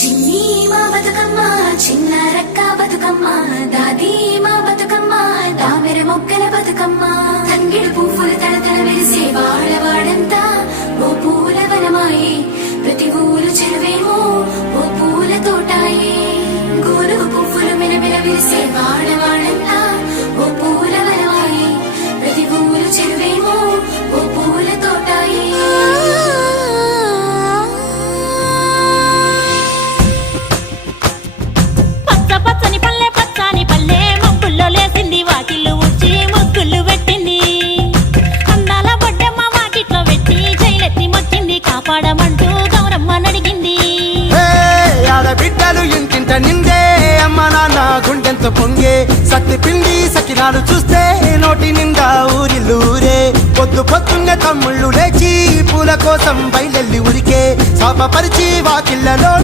చిన్ని మా బతుకమ్మ చిన్న రక్క బతుకమ్మ దాది మా బతుకమ్మ దామెర మొక్కల బతుకమ్మ తంగిడు పువ్వులు తడతడ వెలిసే వాడవాడంతా ఓ పూల వనమాయే ప్రతి ఊరు చెరువేమో ఓ పూల తోటాయే గోరుగు పువ్వులు మెలమెల విరిసే వాడవాడంతా ఓ పూల వనమాయే ప్రతి ఊరు చెరువేమో ఓ పూల తోటాయే పచ్చని పల్లె పచ్చని పల్లె మబ్బుల్లో లేసింది వాకిళ్ళు ఊడ్చి ముగ్గులు పెట్టింది అందాల బొడ్డమ్మ వాకిట్లో పెట్టి జైలెత్తి మొక్కింది కాపాడమంటూ గౌరమ్మ నడిగింది ఆడబిడ్డలు ఇంటింట నిందే అమ్మ నాన్న గుండెంత పొంగే సత్తి పిండి సకినాలు చూస్తే నోటి నిండా ఊరిల్లూరే పొద్దు పొద్దున్నే తమ్ముళ్ళు లేచి పూల కోసం బయలెల్లి ఉరికే శాపపరిచి వాకిళ్లలో